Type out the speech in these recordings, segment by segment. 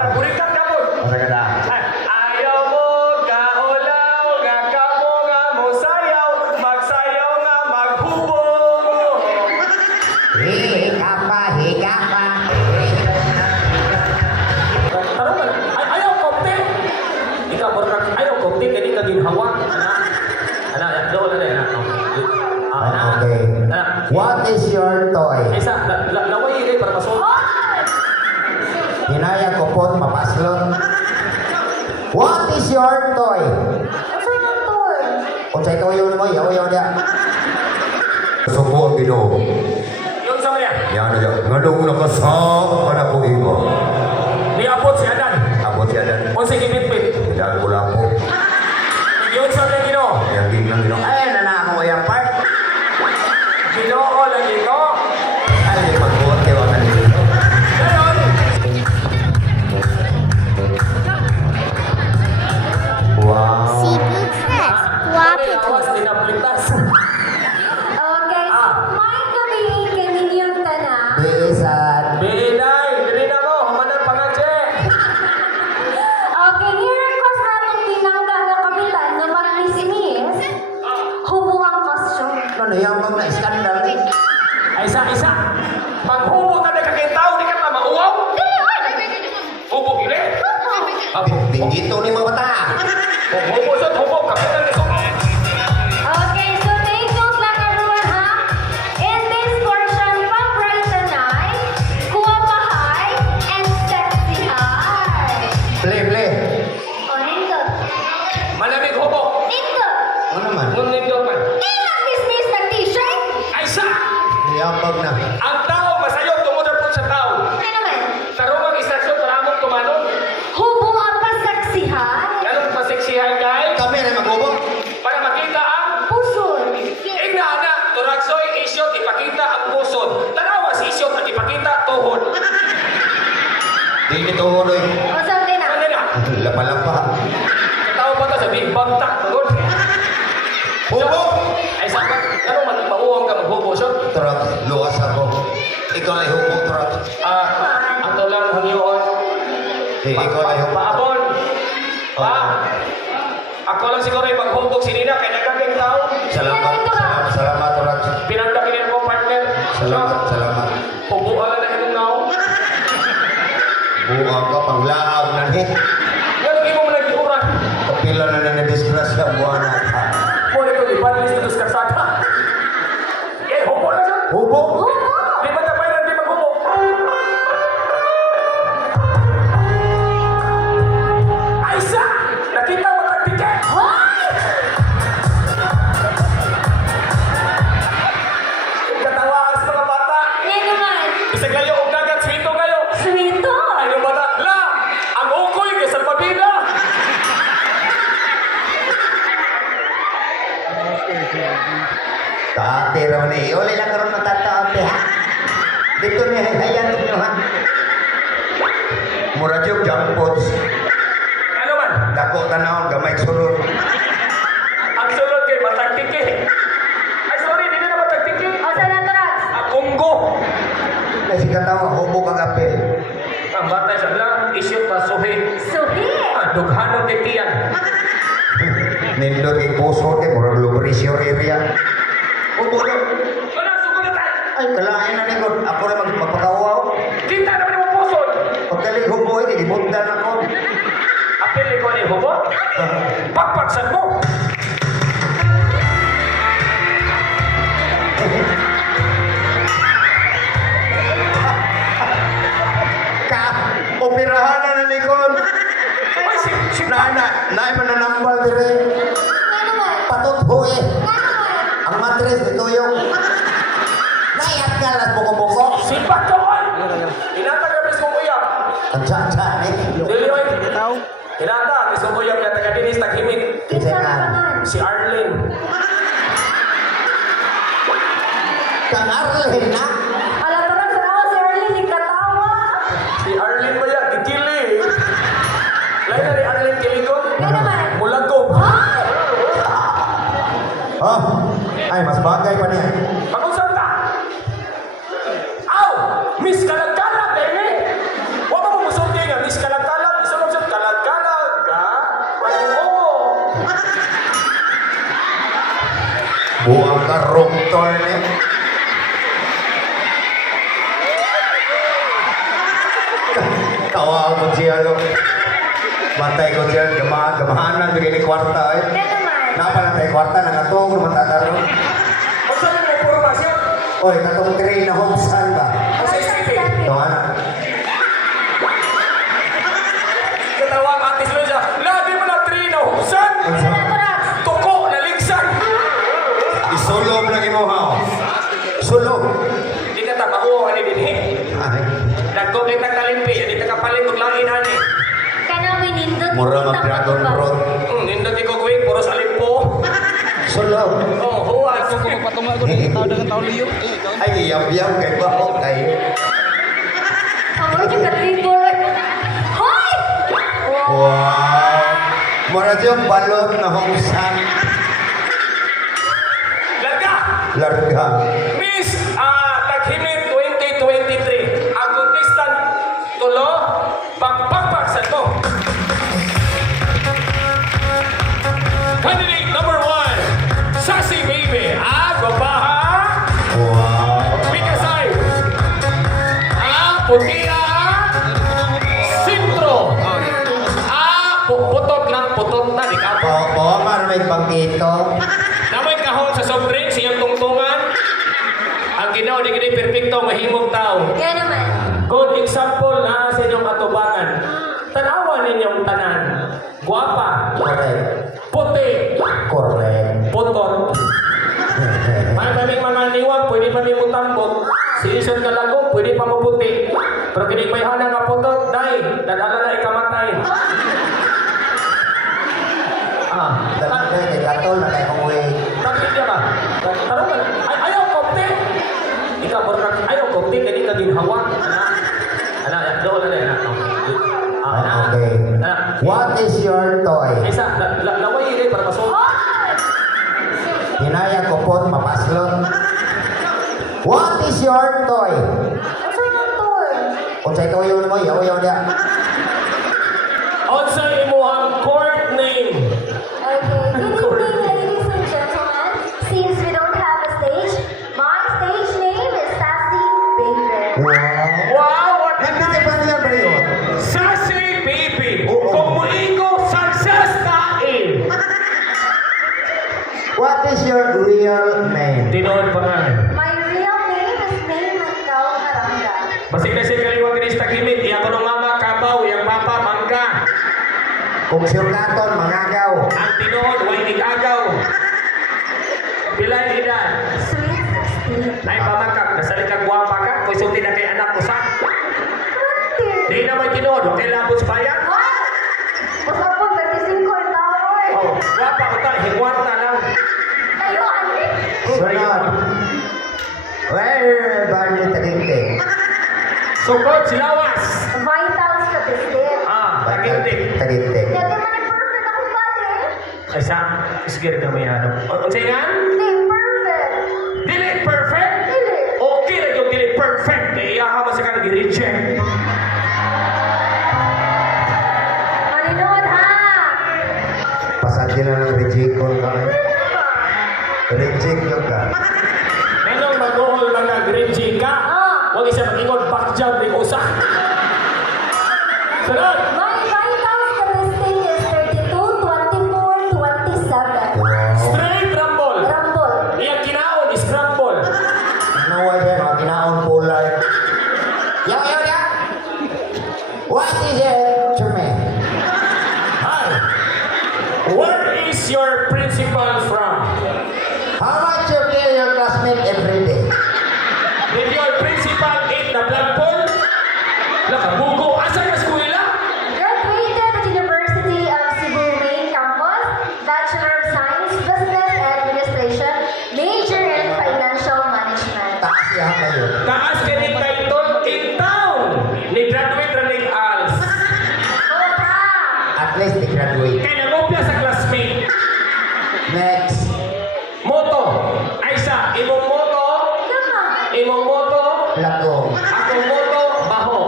Parang burikan ka po. Masagada. Ayaw mo kaulaw, nga kapo nga mo sayaw, magsayaw nga maghubog. Higa pa, higa pa. Tarong man, ayaw kopte. Ikaw, Buhakhak, ayaw kopte, kani ka ginhawa. Ana, doon na yan. Okay. What is your toy? Isa, laway yun para masok. Hinaya ko po, mapaslon. What is your toy? Ano yung toy? Kung sa ikaw yun mo, yaw niya. Subo ang ginoo. Yung sa maya, Yan na yan. Nganong nakasama ka na po imo. niabot si Adan. Abot siya dan. O sige, pitpit. Dahil wala po. Yung sa maya, Ginoo. Yang ginang ginoo. Ay, nanako ko yung part. Ginoo lang Ginoo. Ay, may pagbuot kayo ang nalito. Gayon. Wow. Seafood Fresh. May awas, dinaplintas. Okay, so may gabi kaninyong tanan. Biisan. Binay, dili na mo, humanan pangadje. Okay, ni-request na itong tinanggal na kapitan na mag-dismiss. Hubungang costume. Ano yung pag na-skandal eh? Ay, isa. Paghubo ka na kakitaw, di ka pa mauwaw. Hubo gili. Bingito ni mga bata. Hubo sa hubo, kapitan ni Subo. Okay, so take note lang everyone ha. In this portion, pang-bright na night, kuha pa high, and sexy high. Ple. O, nindot. Malamig hubo. Nindot. Ano naman? Ngunit yun man. Nag-dismiss ng t-shirt? Ay, isa. Niyambag na. Ang tao, masayo, tumudar po sa tao. Ano naman? Tarumang istasyon, para among tumanon. Hubungan pa sexy high? Ganun pa seksihan guys. Kami na magubog. Para makita ang Puson. Ingana, turaksoy, isyot, ipakita ang pusod. Tanawas, isyot, at ipakita tuhod. Di nito huloy. O, sabi na. Ano na? Lapa-lapa. Katawa pa ka sa big bagtak. Tugod. Hubo! Ay, saan ka? Ano man, mauwang ka maghubo, shot? Turak, luwas ako. Ikaw na hubo, turak. Ang tulang hangyoon. Ikaw na hubo. Paabon. Ako lang siguro yung maghubog si Nina, kaya nagkakeng tao. Salamat, turak. Pinandakin mo partner. Salamat. Hubuan na yung nao. Buang ka, panglaag na ni. Ganun yung mo nag-iuran. Kapila na na-disgrace sa buwan na. Muna ko, ibalis ito sa karsada. Eh, hubo na siya. Hubo? Di ba na pwede di maghubo? Ay, sa! Nakita mo tagtike! Katawaan sa mga bata. Yan naman. Isa kayo, og dagat, swito kayo. Sweeto. Ay, yung bata, la! Ang ukoy kay sa pabida! Taate raw na iyo. Uli lang karoon matataate ha. Dito niya, hayan ninyo ha. Mura jog junk foods. Ano man? Dako tanaw, gamay sulod. Ang sulod kay matagtike. Ay, sorry, hindi na matagtike. O, saan na turak? Kunggo. Kasi katawa, hubo kang apel. Ang bata sa lang, isyot pa suhi. Suhi. Dughanong kay tiyan. Nindot kay puso kay murag lubricio area. Hubo na. Wala, suko na tayo. Ay, kalahin na ningod. Ako na magpapakawaw. Kita naman yung pusod. Pagdaling hubo, hindi bundan ako. Apil ko ni Hubo. Pagpagsan mo. Ka, operahan na nikod. Ay, si Naay mananambal dire. Yan naman. Patutho eh. Yan naman. Ang matres dito yung nayat ka las buko-buko. Si Patoy. Inatag na mismo uyab. Ang tsa-tsa eh. Dili oy. Inatag mismo uyab na taga dinis taghimit. Kinsa naman. Si Arlene. Kang Arlen na. Alam mo lang, sana ako si Arlene, ni Katawa. Si Arlene ba yan? Ikili. Lain na ni Arlene Kilikon. Yan naman. Mulagko. Oh, ay mas bagay pa niya. Pag-usap ka. Aw! Miss Kalagkala, baby! Huwag mo musulti nga, Miss Kalagkala. motor ni. Kawawa ko siya lo. Bantay ko siya, gamahanan bigay ni kwarta eh. Kaya naman. Napa na tayo kwarta, nangatong matataro. Kung saan yung impormasyon? Oy, katong train na homesan ba? Kung sa isipin. Ito ana. Katawa ang atis mo siya. Lagi mo na trino. Saan? Tuko na ligsan. Isulog lagi mo ha. Sulog. Di ka tabaho ani din eh. Ay, Nagkong kita kalimpi. Hindi ka kapalit kung langin ani. Kaya minindot. mura mag dragon road. Nindot ikaw kuwi. Puro sa limpo. Sulog. Oh, huwag. Kung magpatunga ko ng tao dengan tao liyo. Ay, iyam-yam kay Baho kay. Ang mga katribol. Hoy! Wow. Mura yung balot na homesan. Laga! Larga. Miss Taghimit 2023. Ang contestant tulo. Pagpagpag sa to. Candidate number 1. Sassy Baby. Buhakhak. Wow. Pikasay. Putia. Sintro. Putot lang. Putot na. Di ka po. Oo, man may pangkito. Namay kahon sa soft drinks, siyang tungtungan. Ang ginawa, di gini perfecto, mahimong tao. Kaya naman. Good example na sa inyong katubangan. Tanawan ninyong tanan. Guwapa, Correct. puti, Correct. putot. May kaming mga niwang, pwede pa din mo tambok. Season ka lago, pwede pa mo puti. Pero kinig may hana nga putot, dahil nadala na ikamatay. Dati kay Katol na kay kong way. Bakit ka ba? Tarong ka. Ayaw kopte. Ikaw, ayaw kopte, kaya ka ginhawa. Doon na yan. Okay. What is your toy? Isa, laway yun para pasok. Hinaya ko po mapaslon. What is your toy? Ang sa'yo ng tour. Kung sa'yo toy yun mo, yaw dia. Also, imuhang court name. Okay, good evening, ladies and gentlemen. Since we don't have a stage, my stage name is Sassy Baby. Wow. Wow, what a Hindi nice ba niya ba yun? Sassy Baby. Oo. Kung muigo, success tain. What is your real name? Tinood pa nga. My real name is Kalingaw Maranga. Basig na siya kaliwag ni Taghimit. Iya ko nung mama, kabaw, yung papa, mangga. Kung siyurnaton, mangagaw. Ang tinood, way igagaw. Pilay edad. Sweet 16. Nay pamakak, nasali ka guwapa ka, kung sulti na kay anak ko sa. Di na may tinood, okay labos pa yan. What? Basta po, 35 ko yung tao eh. Oh, guwapa ko ta, higwarta lang. Tayo, ano? Sunod. Where ba niyo taginting? Sukot, silawas. Vital statistic. Tagintik. Taginting. Dati man yung perfect ako body eh. Ay sa, sige rin kami ano. O say nga? Hindi, perfect. Dili perfect? Dili. Okay na yung dili perfect. Eh, iyahaman sa kang i-reject. Maninod ha. Pasagin na ng rejecon ka. Reject yun ka. Nanong mag-uhol mga green ka. Huwag isa mag-ingon, backjump rin usa. Sunod. My vital statistic is 32, 24, 27. Straight rumble. Rumble. Iyang kinaon is crumble. Nawa yan, mga kinaon polar. Yaw, yaw, yaw. What is it to me? Hi. Where is your principal from? How much you kill your classmate every day? Did your principal eat the blood pool? Nakabugo. Asa ka eskwela? Graduated at University of Cebu Main Campus, Bachelor of Science, Business Administration, major in Financial Management. Taas yan kayo. Taas ka ni title in town. Ni graduate ra ni ALS. Opa! At least they graduate. Kaya nangopya sa classmate. Next. Moto. Ay sa, imong moto. Tama. Imong moto. Lago. Akong moto, baho.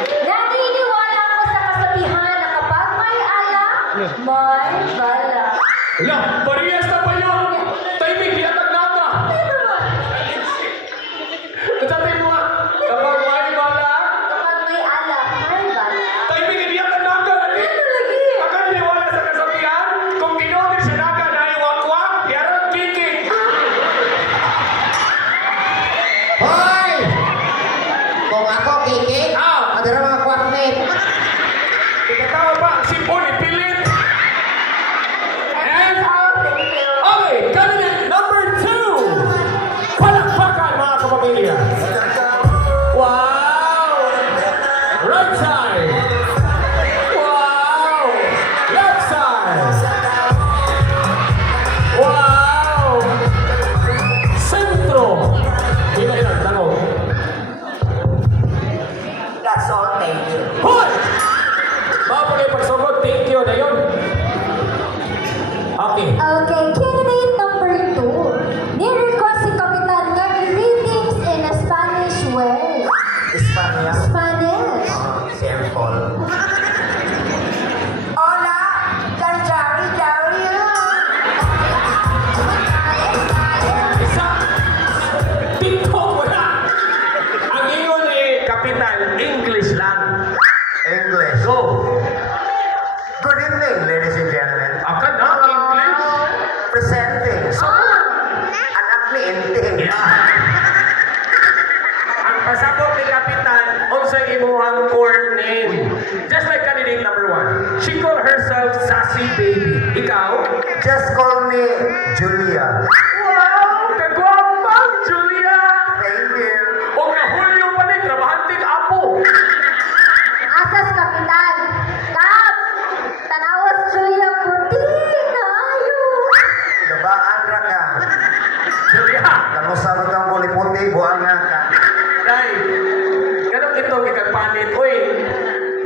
Naniniwala ko sa kasabihan na kapag may alak, may bala. Wala, parehas na pa yun. Timing, hinatag nato. Ikatawa pa, si Pony Pilit. And, Oh, thank you. okay, candidate number 2. Palakpakan mga kapamilya. Wow! Right side. Wow! Left side. Wow! Sentro. Ilan, tanong. That's all, thank you. Hoy! Mapagay pagsugod, thank you na yun. Okay. Okay, candidate number 2. Ni-request si Kapitan nga greetings in a Spanish way. Espanya. Spanish. Simple. Hola, Jari Jari. Isa. TikTok mo na. Ang ingon ni Kapitan, English lang. English. Go. Good evening, ladies and gentlemen. Akan na, English. Presenting. Anak ni Inting. Ang pasabot ni Kapitan, unsay imuhang core name. Just like candidate number 1. She called herself Sassy Baby. Ikaw? Just call me Julia. Wow! Kagwapang, Julia! Thank you. O nahulyo pa ni trabahanting apo. Asas Kapitan. Kap! Tanawas Julia puti na ayo. Gabaan ra ka. Julia! Kamu sa kang puti buang nga ka. Day, ganun ito kikagpanit. Uy,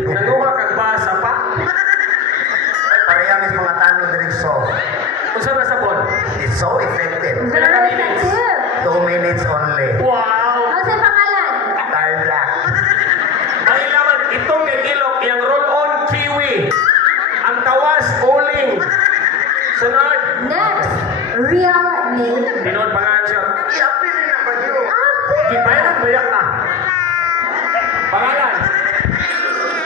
nanguha kag basa pa. Ay, parehang is mga tanong direkso. Unsa na sabon? It's so effective. Pila ka minutes? 2 minutes only. Wow! Ano sa pangalan? Tire black. Mailaman, itong kay Ilok, yung roll-on kiwi. Ang tawas, uling. Sunod. Next, real name. Tinod pangalan siya. Iapin niya ba yun? Gibayaran bayak na. Pangalan.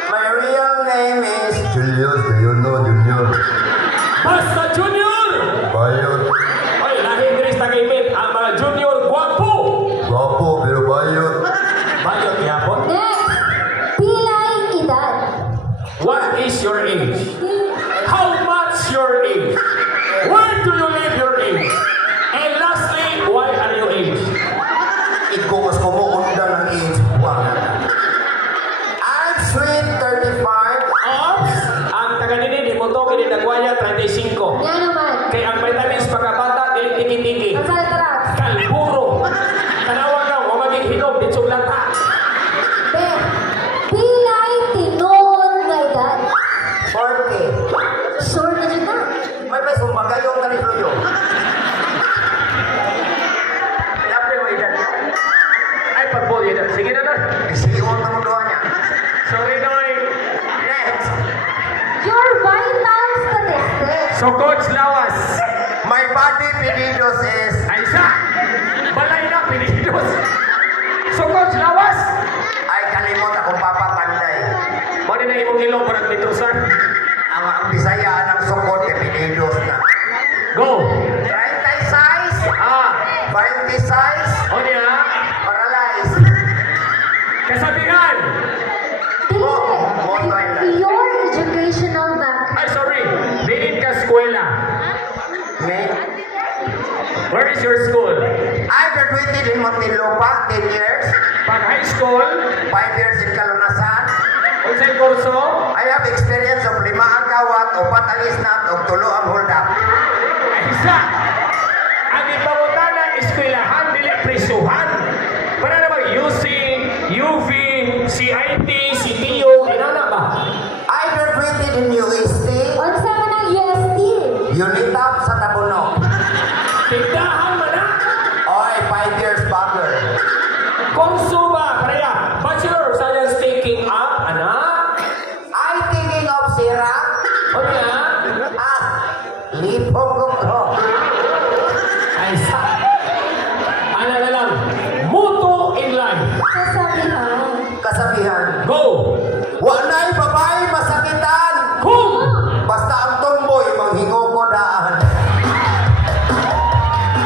My real name is Julius. Do you know Junior? Basta Junior! Bayot. Oy, lahi Chris Tagaymit, ang mga junior guwapo. Guwapo pero bayot. Bayot yapon. Next, pilay edad. What is your age? How much your age? Where do you live your age? And lastly, why are you age? Iko mas kumuunda ng age. Buang. I'm sweet 35. Ops! Ang taga-nini, di mo to, kini nagwaya 35. Yan naman. Kaya ang vitamins pagkabata, dili tiki-tiki. Ang salatara. Kalpuro. Tanawan ka, mamaging hinom, ditsog lang ta. Ben, pilay tinuod nga edad. 40. Sure na dyan na. May pa sumbagayong kanisuyo. Pinapin mo ilan. Ay, pag-ball ilan. Sige na na. Isiyon na mo doon niya. Sorry, Noy. Next. Your vital statistics. So, Coach Lawas. My body pedidos is Ay, isa. Balay na, pinidos. So, Coach Lawas. ay kalimot akong papapanday. Mali na imong ilong, parang nitrusan. Ang Bisaya ng sukot kay pedidos na. Go. 30 size, Ah. 20 size, O niya. paralyzed. Kasabihan. Dili. Your educational background. Ay, sorry. Dilid ka eskwela. Me? Where is your school? I graduated in Muntinlupa, 10 years, Pag high school, 5 years in Kalunasan. unsay kurso? I have experience of 5 ang kawat, 4 ang isnat, o 3 ang hold up. Ay, isa. Ang ipangutana, eskwelahan, dili prisuhan. Para naman UC, UV, CIT, CTU, inana ba? I graduated in UST, Unsa man ang UST? Unitap sa Tabunok. Tigdahan man na. Oy, 5 years bagger. Kurso ba, Praya? Bachelor of Science taking up, anak? I thinking of syrup. O niya? Ah, lipong ko. Ay, sa. Ano na lang? Muto in life. Kasabihan. Kasabihan. Go! Wanay babae masakitan. Kung! Basta ang tumboy manghingo ko daan.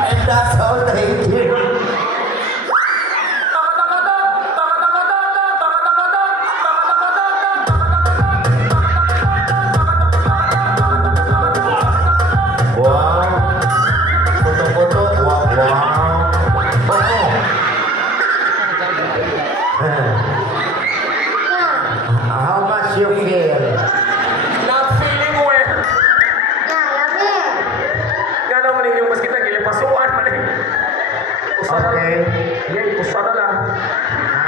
And that's all, thank you. much you feel? Not feeling well. Yeah, lami. Nga naman yung mas kita gilipasuan man eh. Usa na lang. Okay. Yan, usa na lang. Ha?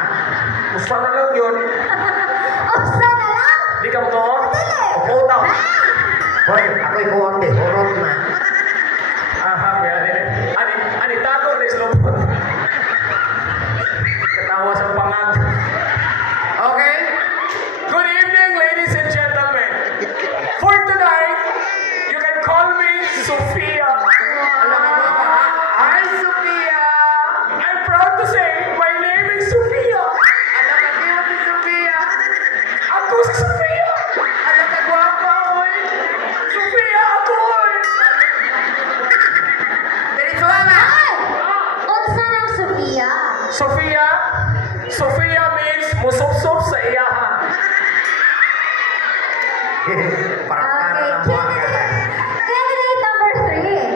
Usa na lang yun. Usa na lang. Di ka mo to? Dali. Utaw. Hoy, ako'y kuwang di. Urot na. Aha, yan eh. Ani tato na islopon. Katawa sa pangag. Okay? Good evening, ladies and gentlemen. For tonight, you can call me Sophia. Hi, Sophia! I'm proud to say my name is Sophia. Alam ka di mo si Sophia? Ako si Sophia. Alam ka gwapa, oy! Sophia ako. Diretso na! Ay! Unsa nang Sofia? Sophia? Sophia means musop-sop sa iyaha. Parang Okay, karan ang buwan ka. candidate number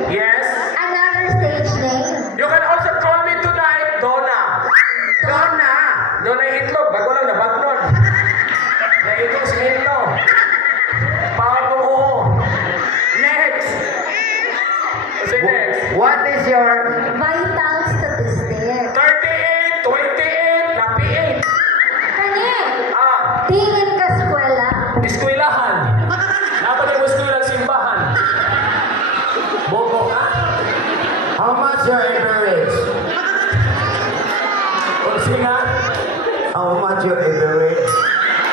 3. Yes? Another stage name. You can also call me tonight, Donna. Donna! Donna itlog, bago lang nabagnon. Na itlog si Nito. Bagong oo. Next! Kasi next. What is your... Vital statistic. 38, 28, na P8. Kani, Ah, tingin ka eskwela. eskwilahan. Dapat yung eskwilang simbahan. Bobo ka? How much your average? O sige nga. How much your average?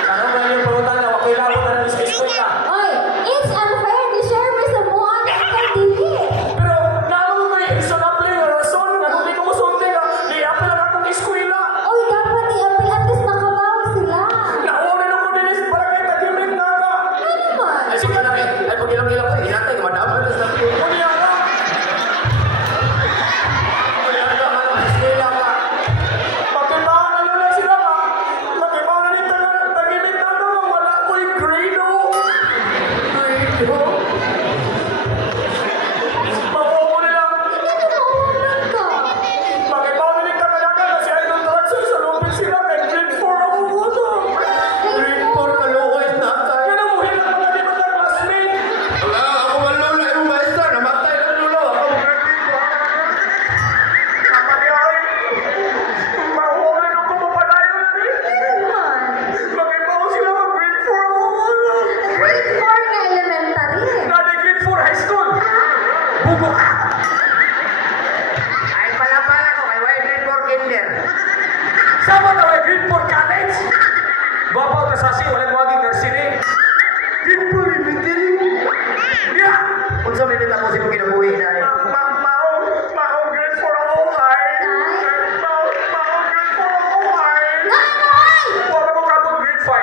Tanong lang yung pulutan na wakil ako na ng eskwila. Oy, it's unfair to share mo sa buwan ng kandili. Pero naman ko yung isunapli na rason na kung di ko musunti ka, di apel lang akong eskwila. Oy, dapat i-apil at least makabaw sila. Naunan ako din is para kayo tagimit na ka. Ano naman? Ay, sige na rin. Ay, pag ilang-ilang ko, inatay, madama na sa piyo. Kunya ka. Kunya ka, ano, eskwela ka. Magkibahan na lang sila ka. Magkibahan na rin tagimit na ka. Wala ko'y grado. Grado? Mabuko nila. Ano nauunan ka? Magkibahan na rin kakalaga kasi ay nung transfer sa lupin sila. Kay grade 4 ako puto. Grade 4 kaluoy na tayo. Yan ang muhin na mga di ba tayo classmate? Wala, ako malula yung maestra. Namatay na lulo. Ako grade 4. Kapag ay, mahuhuli nung kumapadayo na rin. Ano naman? Magkibahan sila mag grade 4 ako puto. Grade 4 nga elementary. Nade grade 4 high school. Buhakhak. Ay, pala-pala ko. May way grade 4 kinder. Sama na may grade 4 college. Babaw ta sasi, walang waging nursery. Grade 4 elementary. Yeah. Kung sa minute ako sino kinabuhi na yun. Maong grade 4 ako ay. Maong grade 4 ako ay. Nanoy! Wala ko kabot grade 5.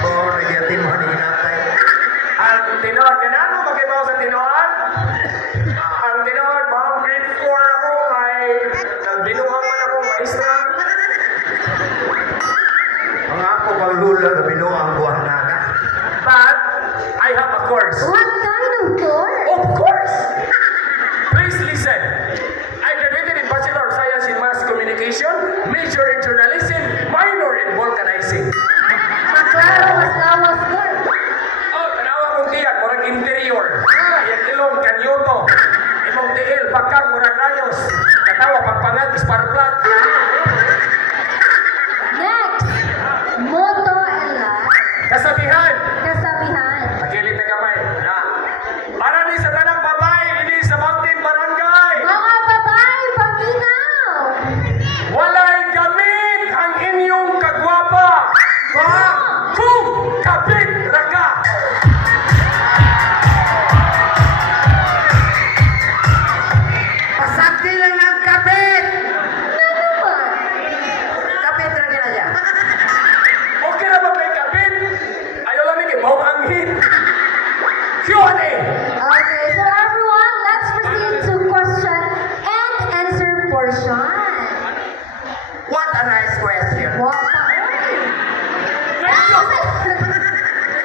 Oo, nagyatin mo ni inatay. Ang tinood, ganano magkibaw sa tinood? Ang tinood, maong grade 4 ako ay. Nagbinuhang man akong maestra. Ang ako pang lula na binuha ang buwan na ka. But, I have a course. What kind of course? Of course! Please listen. I graduated in Bachelor of Science in Mass Communication, major in journalism, minor in vulcanizing. Maklaro, mas lawas doon. Oh, tanawa kong tiyak, murag interior. Iyang ilong, kanyoto. Imong tiil, bakang, murag rayos. Katawa, pagpangag, sparklat. Next, motto and life. Kasabihan. Kasabihan. Pagilit na kamay. Na. Para ni sa tanang babae, ini sa Mountain Barangay. Mga babae, paminaw. Walay gamit ang inyong kagwapa. Kung kapit raka. Pasakti lang ng kapit! Ano ba? Kapit lang na siya. Okay na ba may kapit? Ayaw lang ni Mao Anghit. Q&A. Okay, so everyone, let's proceed to question and answer portion. What a nice question. What pa? Thank you.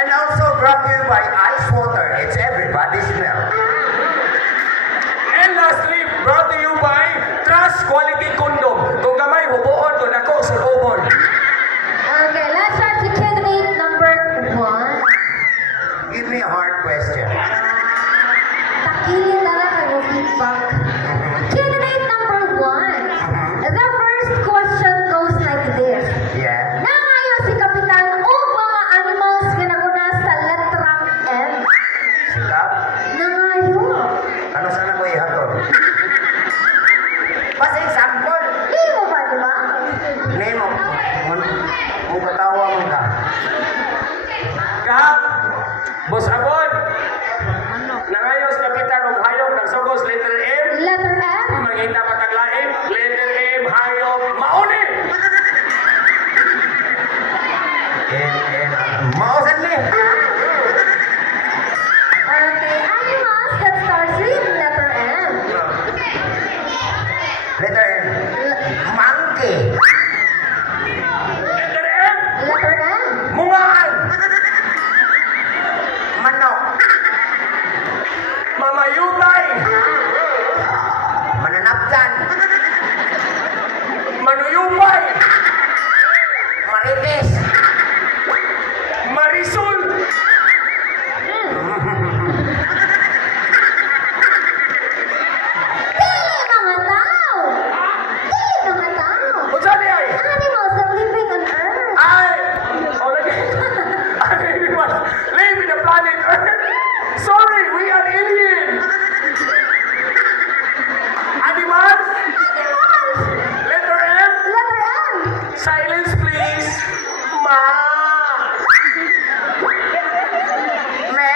And also brought to you by Ice Water. It's everybody's milk. And lastly, brought to you by Trust Quality Condom. Kung gamay, hubuon, kung ako, sulubon. Okay, let's start to candidate number 1. Give me a hard question. Takilin na lang ang feedback. Candidate number 1. The first question goes like this. Yeah. Nangayo si Kapitan o mga animals ginaguna sa letrang M. Sikap? Nangayo. Ano sana ko ihatod? Pas example. Di mo ba, di ba? Nemo. Kung katawa mo ka. Kap, Boss Abon, nangayos kapitan og hayop ng sugos letter M. Letter M. Mangita mataglain, letter M, hayop, mauni! Mausan ni. Okay, animals that starts with letter M. Letter M. Monkey. Letter M, Letter M. mungaan, Manok. mamayutay, Mananaptan. manuyupay, Marites. marisul, Dili mga tao. Dili mga tao. unsa ni ay? Animals that living on Earth. Ay! Oh, lagi. Animals live in the planet Earth. Sorry, we are alien. Animals? Animals. Letter M? Letter M. Silence, please. Ma. Me.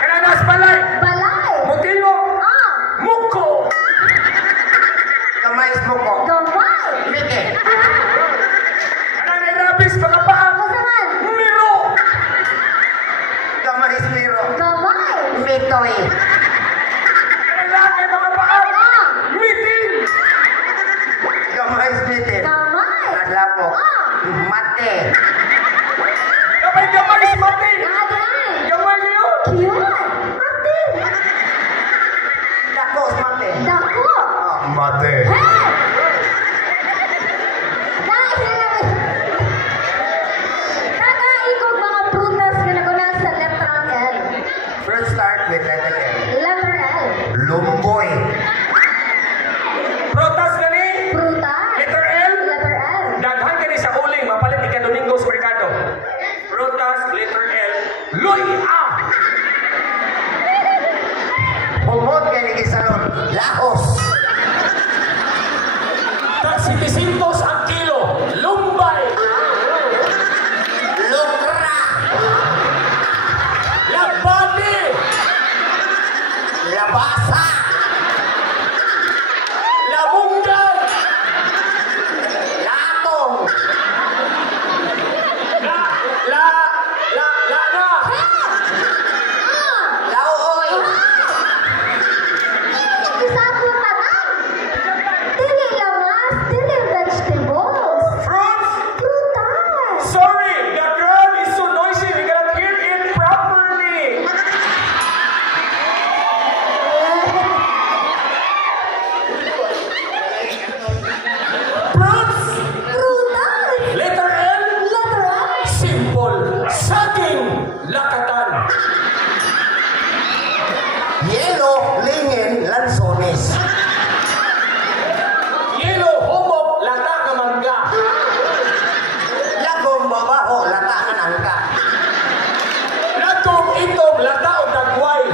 Kananas balay. Balay. Mutingo. Ah. Muko. Kamay mo ko. Gamay. Mike. Kananay rabis, mga paa. Kasaman. Miro. Kamay miro. Gamay. Mitoy. Kananay mga paa. Ah. Meeting. Kamay smitin. Gamay. Naglapo. Ah. Mate. Gamay, mati. Aday. Gamay niyo. Cute. Mati. Dako mate. Dako. Mate. Hey! Nagaikog mga prutas ginaguna sa letrang L. First start with letter M. Letter L. Lumboy. Protas gani. Prutas. Letter L. Letter L. Daghan ka ni sa uling, mapalit ika Domingo sa Mercado. Frutas, letter L. Luy A. Humot kay ni Gisalon. Laos. Tag 700 ang kilo. Lumbay. Lukra. Labadi. Labasa. Lamunggay. Latong. La na. Lauoy. Isa ko tanan. Dili lamas, dili vegetables. Fruits. Prutas. Sorry, the crowd is so noisy. We cannot hear it properly. Fruits. Prutas. Letter L. Letter L. Simple. Saging. Lakatan. Yelo. Lingin. Lansones. Yellow. Humok. Lata ka mangga. Lagom babaho. Lata nga nangka. Latong itong lata o dagway.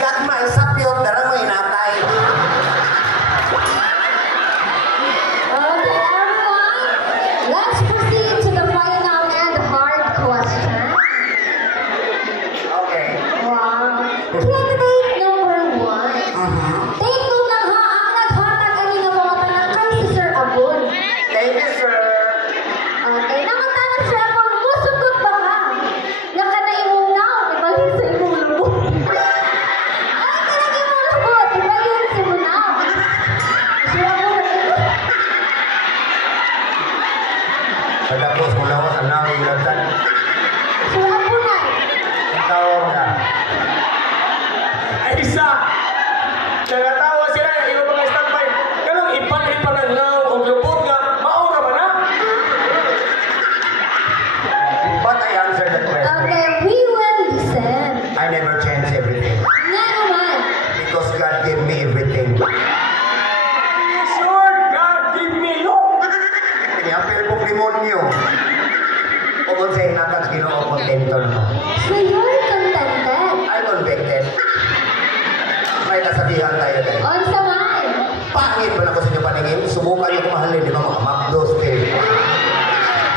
Gagmay sapyot. Daramay natay. Okay, everyone. Let's proceed to the final and hard question. Okay. Wow. Candidate number 1. Take note lang ha, ang naghatag ani ng mga tanang kay si Sir Abon. Thank you, sir. Okay, namantanan siya kung musukot ba ka? Nga ka na imong naon, ibalik sa imong lubong. Ay, ka na imong lubong. Pagkapos mo lang ang nanging lagtan. Suha po na. Tawag ka. Ay, isa! Nagatawa sila, yung mga standby. Ganun, ipalit pa ng now o lubog nga. Mauna ba na? But I answered that question. Okay, we will listen. I never change everything. Nga naman. Because God gave me everything. Sure, God give me you. Pinapil kong demonyo. O kung sa'yo nakas ginoo kontento na. So you're contented. I'm convicted. May kasabihan tayo dahil. On sa man. Pangit ba na ko sa inyo paningin? Subukan niyo kumahalin, di ba mga McDo still?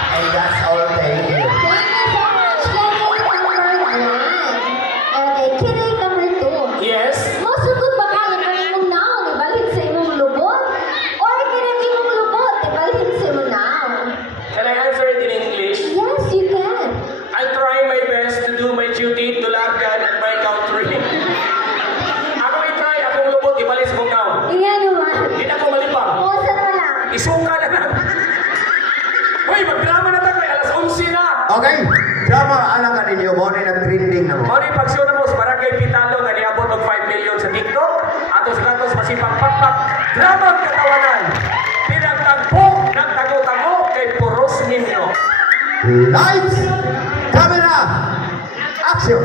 And that's all, thank you. Thank you so much. Kinig number 1. Okay, kinig number 2. Yes? Masugot ba kayo kung imong naong ibalhin sa imong lubot? Or kinig imong lubot ibalhin sa imong naong? Can I answer it in English? Yes, you can. I'll try my best to do my duty to love God and my country. Ako i-try, akong lubot, ibalis mong now. Nga naman. Hindi na ako malipang. Pusan mo lang. Isuka na lang. Uy, magdrama na tayo. Alas 11 na. Okay, drama, alam ka ninyo, mo na nag-trending na mo. Mori pagsyon na mo sa Barangay Pitalo na niabot ng 5 million sa TikTok. Atos natos masipang pakpak. Drama ang katawanan. Pinagtagpo ng tago-tago kay Puros Ninyo. Lights, camera, action!